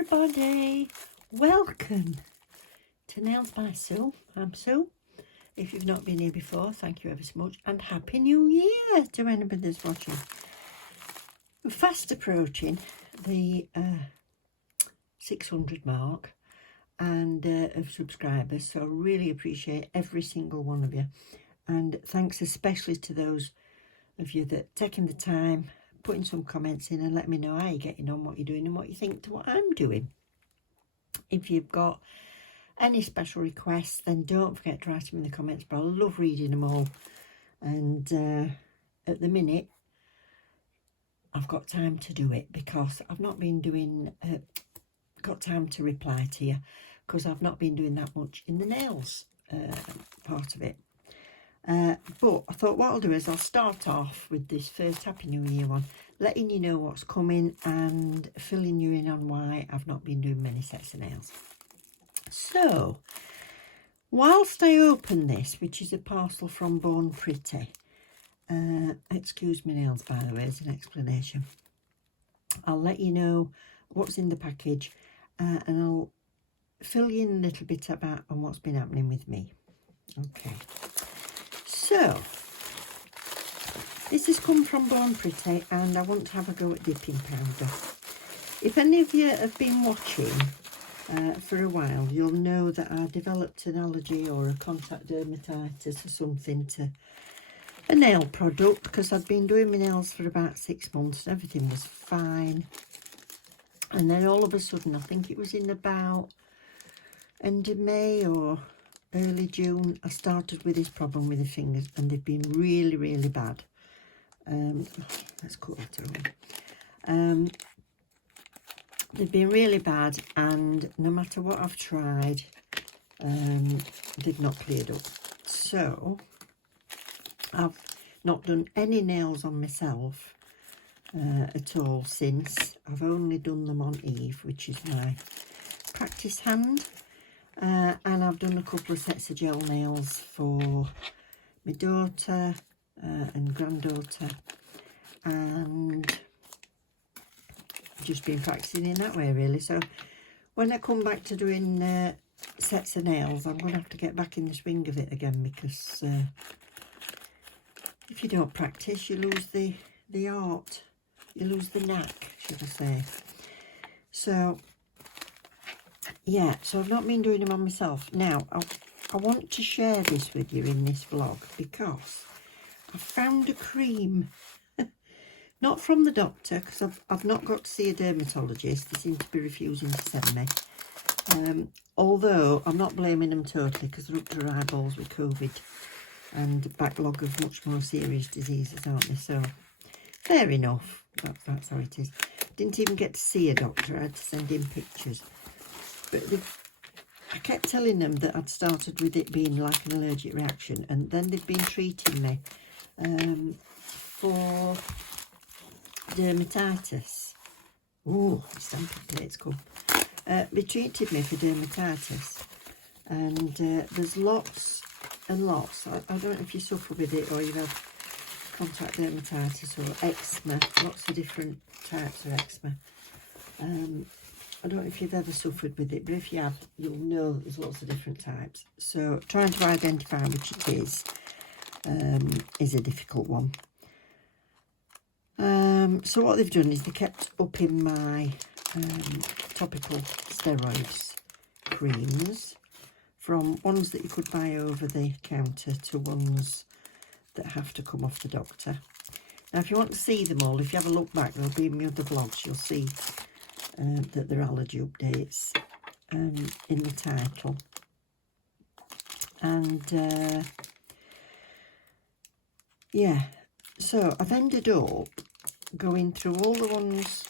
everybody, welcome to Nails by Sue. I'm Sue. If you've not been here before, thank you ever so much, and Happy New Year to anybody that's watching. We're fast approaching the 600 mark and of subscribers, so I really appreciate every single one of you, and thanks especially to those of you that taking the time, putting some comments in and let me know how you're getting on, what you're doing and what you think to what I'm doing. If you've got any special requests, then don't forget to write them in the comments, but I love reading them all. And at the minute I've got time to do it because I've not been doing got time to reply to you because I've not been doing that much in the nails part of it. But I thought what I'll do is I'll start off with this first Happy New Year one, letting you know what's coming and filling you in on why I've not been doing many sets of nails. So, whilst I open this, which is a parcel from Born Pretty, excuse me nails by the way as an explanation, I'll let you know what's in the package and I'll fill you in a little bit about on what's been happening with me. Okay. So, this has come from Born Pretty and I want to have a go at dipping powder. If any of you have been watching for a while, you'll know that I developed an allergy or a contact dermatitis or something to a nail product because I'd been doing my nails for about 6 months and everything was fine. And then all of a sudden, I think it was in about end of May or early June, I started with this problem with the fingers and they've been really, really bad. Let's cut that away. They've been really bad and no matter what I've tried, they've not cleared up. So, I've not done any nails on myself at all since. I've only done them on Eve, which is my practice hand. And I've done a couple of sets of gel nails for my daughter and granddaughter, and just been practicing in that way really. So when I come back to doing sets of nails, I'm going to have to get back in the swing of it again because if you don't practice, you lose the art, you lose the knack, should I say. So yeah, so I've not been doing them on myself. Now, I want to share this with you in this vlog because I found a cream, not from the doctor, because I've not got to see a dermatologist. They seem to be refusing to send me. Although I'm not blaming them totally because they're up to their eyeballs with COVID and a backlog of much more serious diseases, aren't they? So, fair enough. That's how it is. Didn't even get to see a doctor. I had to send in pictures. But I kept telling them that I'd started with it being like an allergic reaction, and then they've been treating me for dermatitis. Oh, stamping plate's cool. They treated me for dermatitis, and there's lots and lots. I don't know if you suffer with it or you have contact dermatitis or eczema, lots of different types of eczema. I don't know if you've ever suffered with it, but if you have, you'll know there's lots of different types. So trying to identify which it is a difficult one. So what they've done is they kept upping my topical steroids creams from ones that you could buy over the counter to ones that have to come off the doctor. Now, if you want to see them all, if you have a look back, there'll be in my other vlogs, you'll see that they're allergy updates in the title. And yeah, so I've ended up going through all the ones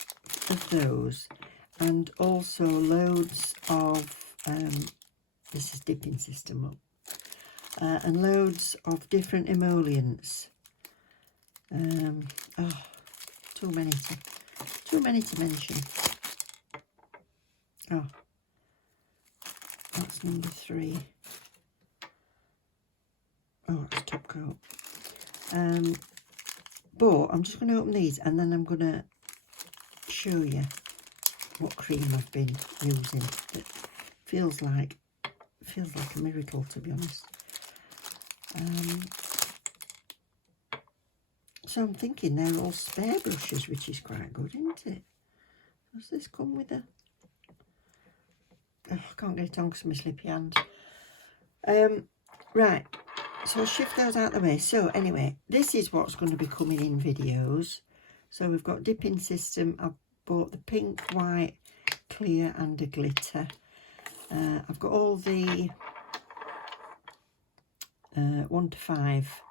of those and also loads of this is dipping system up, and loads of different emollients. Oh, too many to mention. Oh, that's number 3. Oh, it's top coat. But I'm just going to open these and then I'm going to show you what cream I've been using. It feels like a miracle, to be honest. So I'm thinking they're all spare brushes, which is quite good, isn't it? Does this come with a... Oh, I can't get it on because of my slippy hand. Right, so I'll shift those out the way. So anyway, this is what's going to be coming in videos. So we've got dipping system. I've bought the pink, white, clear and a glitter. I've got all the 1 to 5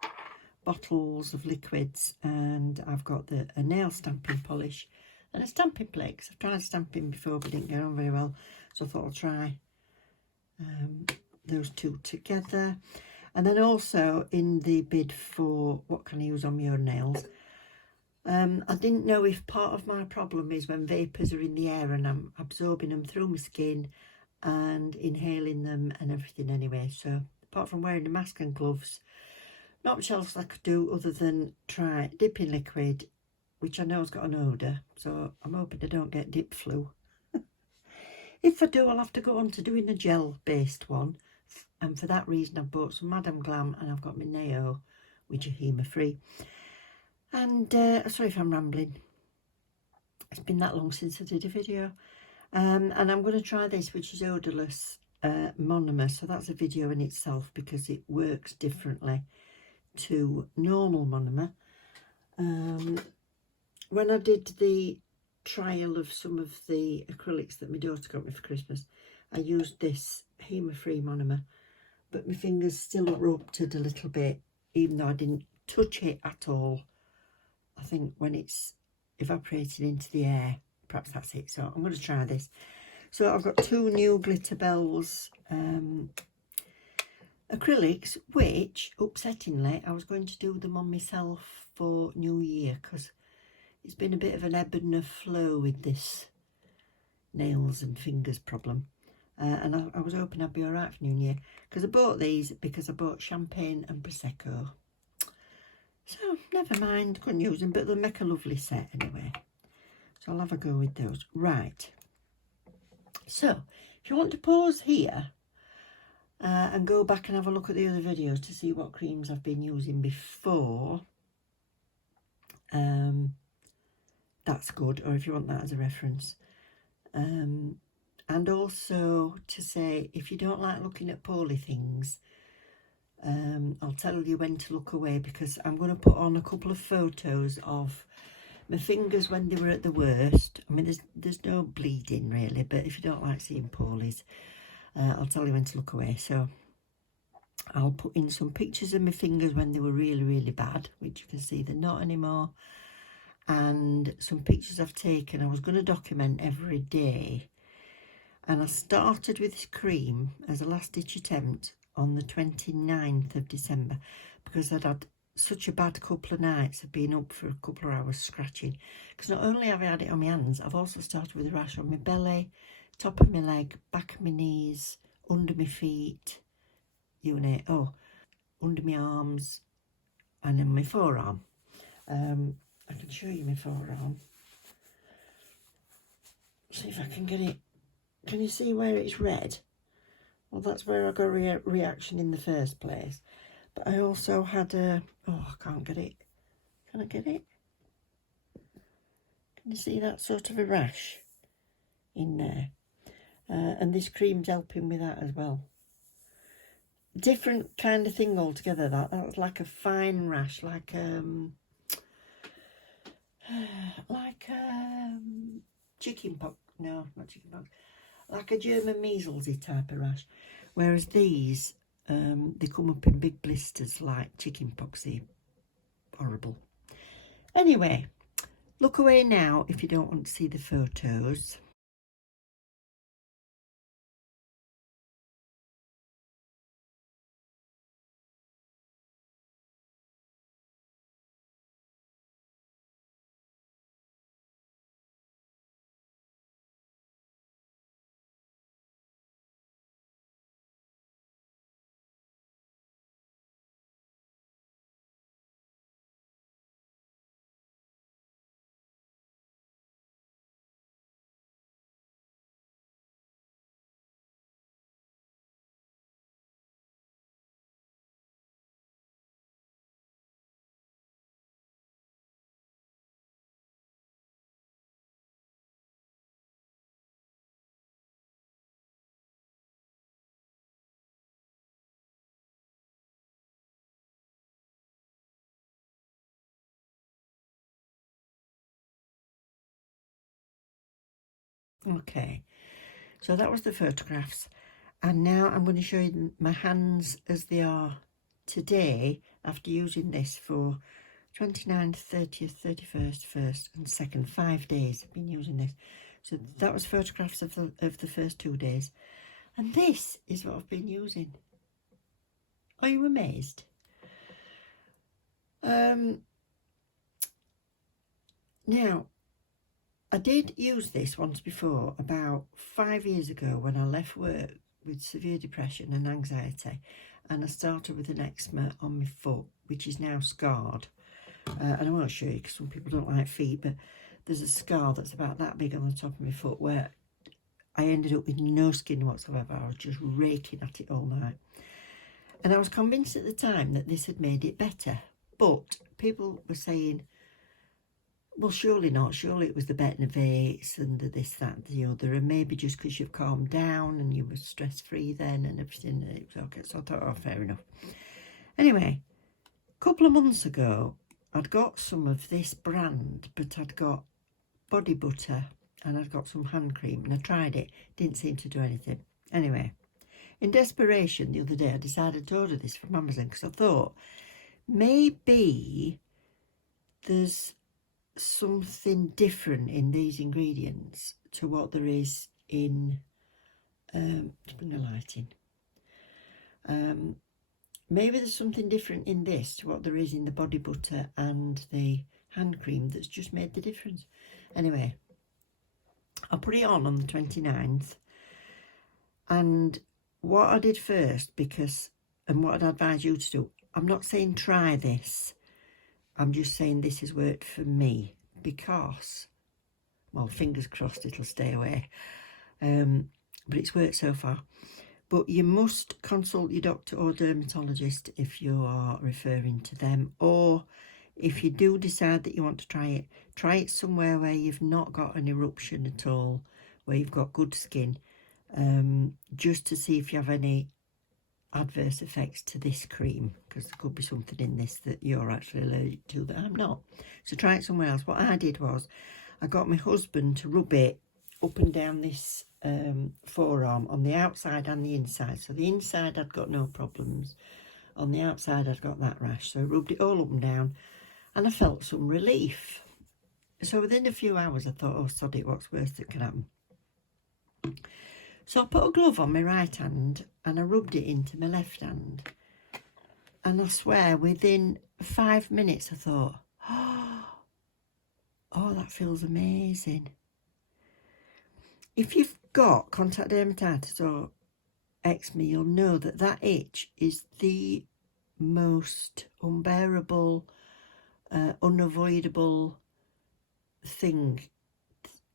bottles of liquids, and I've got a nail stamping polish and a stamping plate, because I've tried stamping before but didn't get on very well, so I thought I'll try those two together. And then also in the bid for what can I use on my own nails, I didn't know if part of my problem is when vapours are in the air and I'm absorbing them through my skin and inhaling them and everything anyway. So apart from wearing a mask and gloves, not much else I could do other than try dipping liquid, which I know has got an odour, so I'm hoping I don't get dip flu. If I do, I'll have to go on to doing a gel-based one, and for that reason I've bought some Madame Glam and I've got my Neo, which are humour-free. And sorry if I'm rambling, it's been that long since I did a video. And I'm going to try this, which is odourless monomer, so that's a video in itself because it works differently to normal monomer. When I did the trial of some of the acrylics that my daughter got me for Christmas, I used this humour-free monomer, but my fingers still erupted a little bit, even though I didn't touch it at all. I think when it's evaporating into the air, perhaps that's it. So I'm going to try this. So I've got 2 new Glitter Bells acrylics, which, upsettingly, I was going to do them on myself for New Year, because it's been a bit of an ebb and a flow with this nails and fingers problem. And I was hoping I'd be all right for New Year, because I bought these because I bought champagne and Prosecco. So, never mind, couldn't use them, but they'll make a lovely set anyway. So I'll have a go with those. Right. So, if you want to pause here and go back and have a look at the other videos to see what creams I've been using before, that's good, or if you want that as a reference. And also to say, if you don't like looking at poorly things, I'll tell you when to look away, because I'm going to put on a couple of photos of my fingers when they were at the worst. I mean, there's no bleeding really, but if you don't like seeing poorlies, I'll tell you when to look away. So I'll put in some pictures of my fingers when they were really, really bad, which you can see they're not anymore, and some pictures I've taken. I was going to document every day, and I started with this cream as a last ditch attempt on the 29th of December, because I'd had such a bad couple of nights of being up for a couple of hours scratching. Because not only have I had it on my hands, I've also started with a rash on my belly, top of my leg, back of my knees, under my feet, under my arms, and then my forearm. I can show you my forearm. See if I can get it. Can you see where it's red? Well, that's where I got a reaction in the first place. But I also had a... Oh, I can't get it. Can I get it? Can you see that sort of a rash in there? And this cream's helping with that as well. Different kind of thing altogether, that. That was like a fine rash, like chicken pox. No, not chicken pox. Like a German measlesy type of rash. Whereas these, they come up in big blisters like chicken poxy. Horrible. Anyway, look away now if you don't want to see the photos. Okay, so that was the photographs, and now I'm going to show you my hands as they are today after using this for 29th, 30th, 31st, 1st and 2nd, 5 days I've been using this. So that was photographs of the first 2 days, and this is what I've been using. Are you amazed? Now, I did use this once before, about 5 years ago, when I left work with severe depression and anxiety, and I started with an eczema on my foot, which is now scarred. And I won't show you because some people don't like feet, but there's a scar that's about that big on the top of my foot where I ended up with no skin whatsoever. I was just raking at it all night. And I was convinced at the time that this had made it better. But people were saying, well, surely not. Surely it was the Betnavates and the this, that, and the other. And maybe just because you've calmed down and you were stress-free then and everything, it was okay. So I thought, oh, fair enough. Anyway, a couple of months ago, I'd got some of this brand, but I'd got body butter and I'd got some hand cream, and I tried it. Didn't seem to do anything. Anyway, in desperation, the other day, I decided to order this from Amazon because I thought maybe there's something different in these ingredients to what there is in let's bring the light in. Maybe there's something different in this to what there is in the body butter and the hand cream that's just made the difference. Anyway, I put it on the 29th, and what I did first, and what I'd advise you to do, I'm not saying try this, I'm just saying this has worked for me because, well, fingers crossed it'll stay away, but it's worked so far. But you must consult your doctor or dermatologist if you are referring to them, or if you do decide that you want to try it somewhere where you've not got an eruption at all, where you've got good skin, just to see if you have any adverse effects to this cream, because there could be something in this that you're actually allergic to that I'm not. So try it somewhere else. What I did was I got my husband to rub it up and down this forearm on the outside and the inside. So the inside I'd got no problems, on the outside I'd got that rash, so I rubbed it all up and down and I felt some relief. So within a few hours I thought, oh sod it, what's worse that can happen? So I put a glove on my right hand and I rubbed it into my left hand, and I swear within 5 minutes I thought, oh, that feels amazing. If you've got contact dermatitis or eczema, you'll know that that itch is the most unbearable, unavoidable thing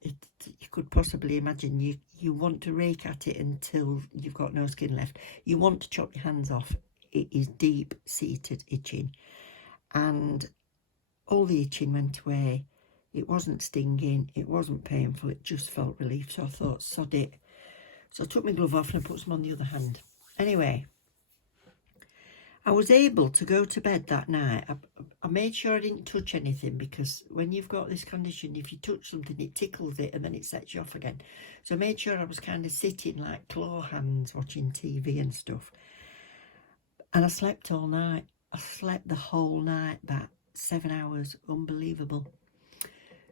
you could possibly imagine. You want to rake at it until you've got no skin left. You want to chop your hands off. It is deep-seated itching, and all the itching went away. It wasn't stinging, it wasn't painful, it just felt relief. So I thought, sod it. So I took my glove off and I put some on the other hand. Anyway, I was able to go to bed that night. I made sure I didn't touch anything, because when you've got this condition, if you touch something, it tickles it and then it sets you off again. So I made sure I was kind of sitting like claw hands watching TV and stuff. And I slept all night. I slept the whole night, about 7 hours. Unbelievable.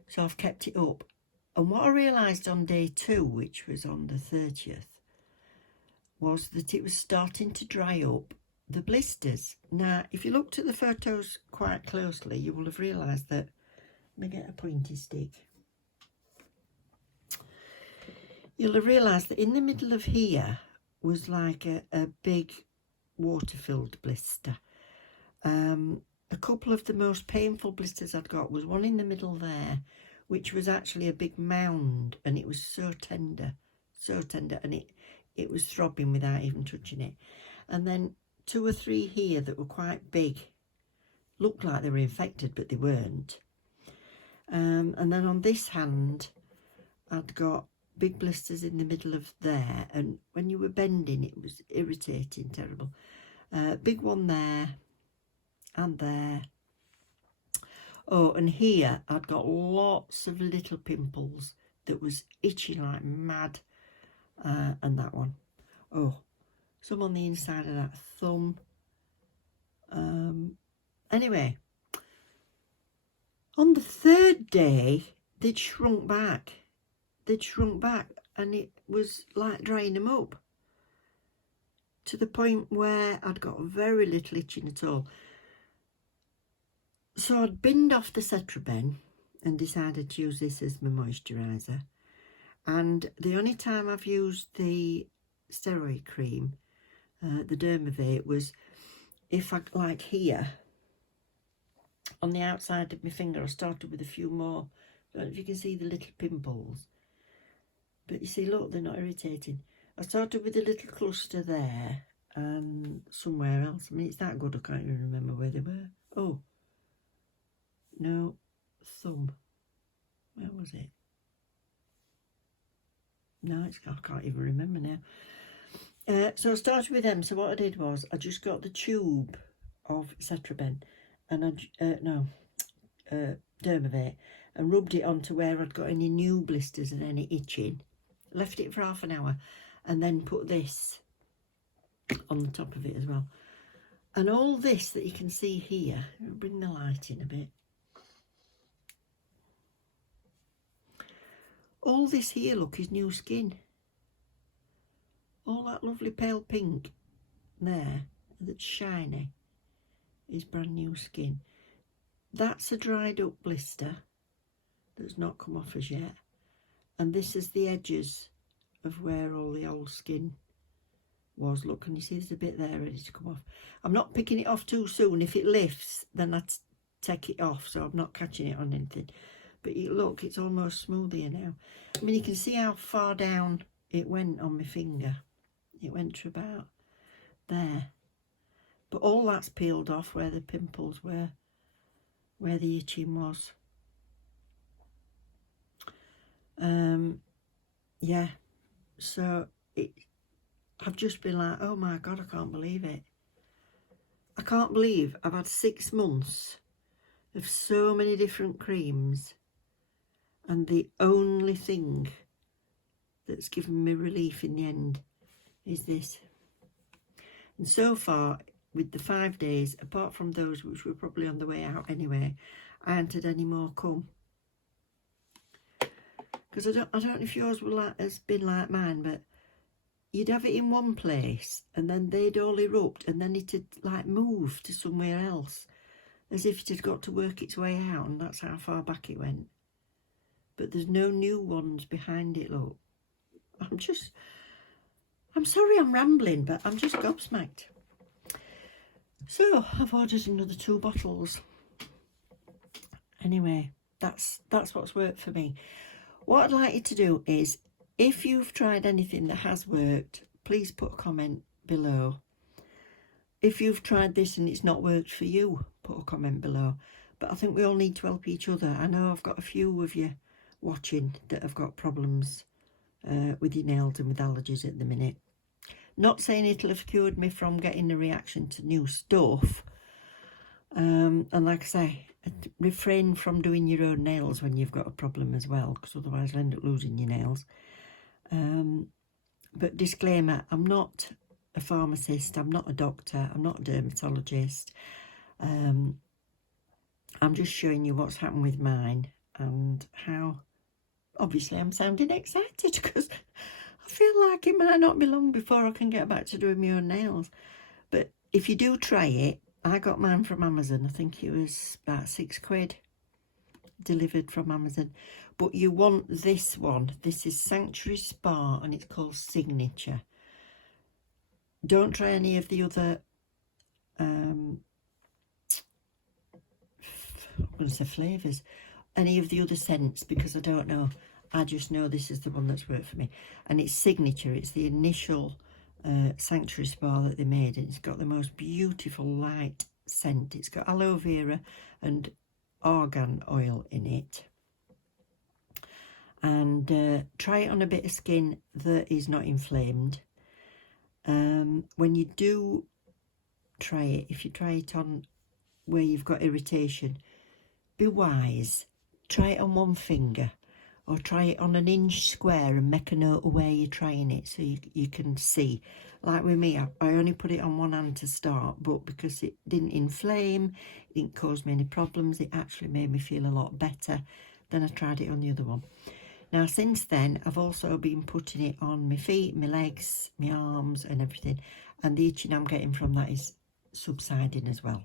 So I've kept it up. And what I realised on day 2, which was on the 30th, was that it was starting to dry up the blisters. Now, if you looked at the photos quite closely, you will have realised that, let me get a pointy stick. You'll have realised that in the middle of here was like a big water-filled blister. A couple of the most painful blisters I'd got was one in the middle there, which was actually a big mound, and it was so tender, and it was throbbing without even touching it. And then 2 or 3 here that were quite big, looked like they were infected, but they weren't. And then on this hand, I'd got big blisters in the middle of there, and when you were bending, it was irritating, terrible. Big one there, and there. Oh, and here I'd got lots of little pimples that was itching like mad, and that one. Oh, some on the inside of that thumb. Anyway, on the third day, they'd shrunk back. And it was like drying them up to the point where I'd got very little itching at all. So I'd binned off the Cetraben and decided to use this as my moisturiser. And the only time I've used the steroid cream, the Dermavate, was if I, like here, on the outside of my finger, I started with a few more. I don't know if you can see the little pimples. But you see, look, they're not irritating. I started with a little cluster there and somewhere else. I mean, it's that good, I can't even remember where they were. Oh, no, thumb. Where was it? No, I can't even remember now. So I started with them. So what I did was I just got the tube of Cetraben and Dermavate and rubbed it onto where I'd got any new blisters and any itching. Left it for half an hour and then put this on the top of it as well. And all this that you can see here, I'll bring the light in a bit. All this here, look, is new skin. All that lovely pale pink there that's shiny is brand new skin. That's a dried up blister that's not come off as yet. And this is the edges of where all the old skin was. Look, can you see there's a bit there ready to come off? I'm not picking it off too soon. If it lifts, then I take it off, so I'm not catching it on anything. But look, it's almost smooth here now. I mean, you can see how far down it went on my finger. It went to about there. But all that's peeled off where the pimples were, where the itching was. Yeah, so I've just been like, oh my God, I can't believe it. I can't believe I've had 6 months of so many different creams and the only thing that's given me relief in the end is this. And so far, with the 5 days, apart from those which were probably on the way out anyway, I hadn't had any more come. Because I don't know if yours has been like mine, but you'd have it in one place and then they'd all erupt and then it'd like move to somewhere else as if it had got to work its way out, and that's how far back it went. But there's no new ones behind it, look. I'm sorry I'm rambling, but I'm just gobsmacked. So I've ordered another 2 bottles. Anyway, that's what's worked for me. What I'd like you to do is, if you've tried anything that has worked, please put a comment below. If you've tried this and it's not worked for you, put a comment below. But I think we all need to help each other. I know I've got a few of you watching that have got problems with your nails and with allergies at the minute. Not saying it'll have cured me from getting a reaction to new stuff. And like I say, refrain from doing your own nails when you've got a problem as well, because otherwise you'll end up losing your nails. But disclaimer, I'm not a pharmacist, I'm not a doctor, I'm not a dermatologist. I'm just showing you what's happened with mine and how, obviously I'm sounding excited because I feel like it might not be long before I can get back to doing my own nails. But if you do try it, I got mine from Amazon. I think it was about £6 delivered from Amazon. But you want this one. This is Sanctuary Spa and it's called Signature. Don't try any of the other, I'm going to say flavours, any of the other scents, because I don't know. I just know this is the one that's worked for me. And it's Signature. It's the initial Sanctuary Spa that they made, and it's got the most beautiful light scent. It's got aloe vera and argan oil in it. And try it on a bit of skin that is not inflamed. When you do try it, if you try it on where you've got irritation, be wise. Try it on one finger. or try it on an inch square and make a note of where you're trying it so you can see. Like with me, I only put it on one hand to start, but because it didn't inflame, it didn't cause me any problems, it actually made me feel a lot better. Then I tried it on the other one. Now since then, I've also been putting it on my feet, my legs, my arms and everything, and the itching I'm getting from that is subsiding as well.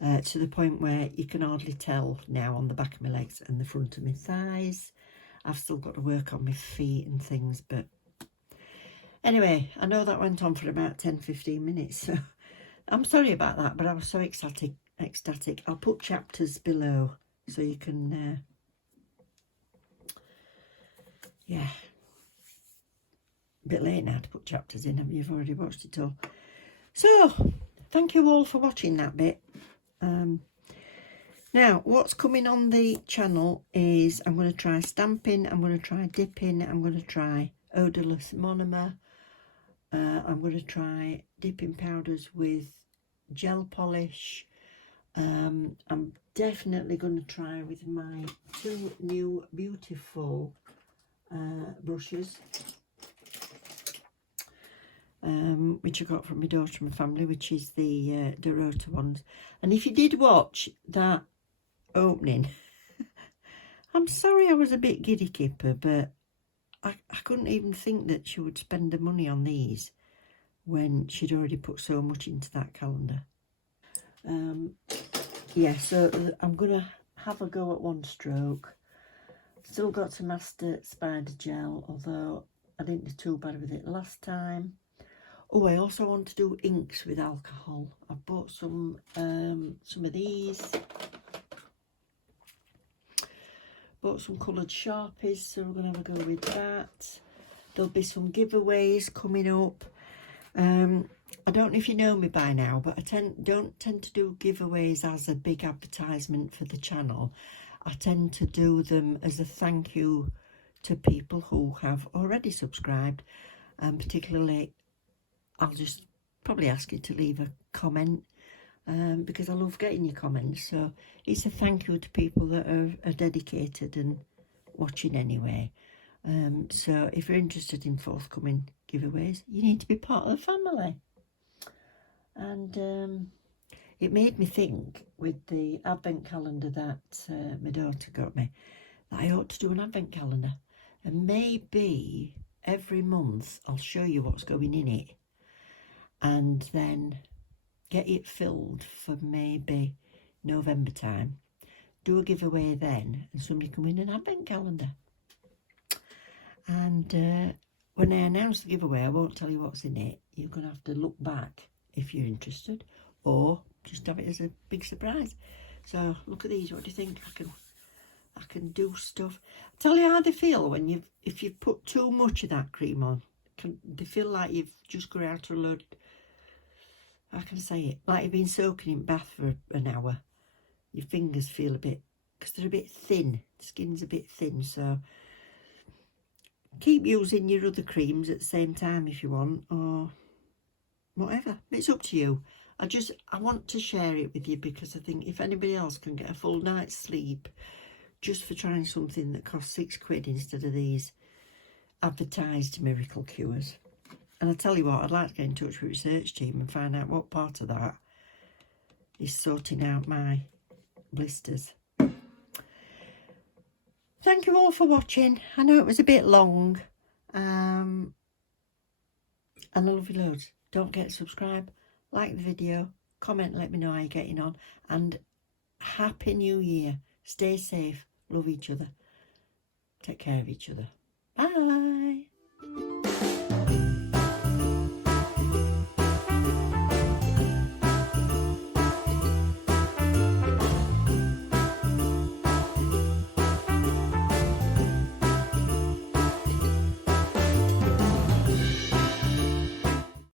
To the point where you can hardly tell now on the back of my legs and the front of my thighs. I've still got to work on my feet and things, but anyway, I know that went on for about 10-15 minutes, so I'm sorry about that, but I was so ecstatic. I'll put chapters below so you can yeah, a bit late now to put chapters in. You've already watched it all. So thank you all for watching that bit. Now what's coming on the channel is I'm going to try stamping, I'm going to try dipping, I'm going to try odorless monomer, I'm going to try dipping powders with gel polish. I'm definitely going to try with my 2 new beautiful brushes, which I got from my daughter and my family, which is the Dorota ones. And if you did watch that opening, I'm sorry I was a bit giddy kipper, but I couldn't even think that she would spend the money on these when she'd already put so much into that calendar. Yeah, so I'm going to have a go at one stroke. Still got to master spider gel, although I didn't do too bad with it last time. Oh, I also want to do inks with alcohol. I bought some of these. Bought some coloured Sharpies, so we're going to have a go with that. There'll be some giveaways coming up. I don't know if you know me by now, but I don't tend to do giveaways as a big advertisement for the channel. I tend to do them as a thank you to people who have already subscribed, and particularly I'll just probably ask you to leave a comment, because I love getting your comments. So it's a thank you to people that are dedicated and watching anyway. So if you're interested in forthcoming giveaways, you need to be part of the family. And it made me think, with the advent calendar that my daughter got me, that I ought to do an advent calendar, and maybe every month I'll show you what's going in it, and then get it filled for maybe November time, do a giveaway then, and somebody can win an advent calendar. And when I announce the giveaway, I won't tell you what's in it. You're going to have to look back if you're interested, or just have it as a big surprise. So look at these. What do you think? I can do stuff. Tell you how they feel when if you've put too much of that cream on. They feel like you've just got out of a load. I can say it, like you've been soaking in bath for an hour. Your fingers feel a bit, because they're a bit thin. The skin's a bit thin, so keep using your other creams at the same time if you want, or whatever. It's up to you. I want to share it with you, because I think if anybody else can get a full night's sleep just for trying something that costs £6 instead of these advertised miracle cures. And I tell you what, I'd like to get in touch with the research team and find out what part of that is sorting out my blisters. Thank you all for watching. I know it was a bit long, and I love you loads. Don't forget to subscribe, like the video, comment, let me know how you're getting on, and Happy New Year. Stay safe, love each other, take care of each other. Bye.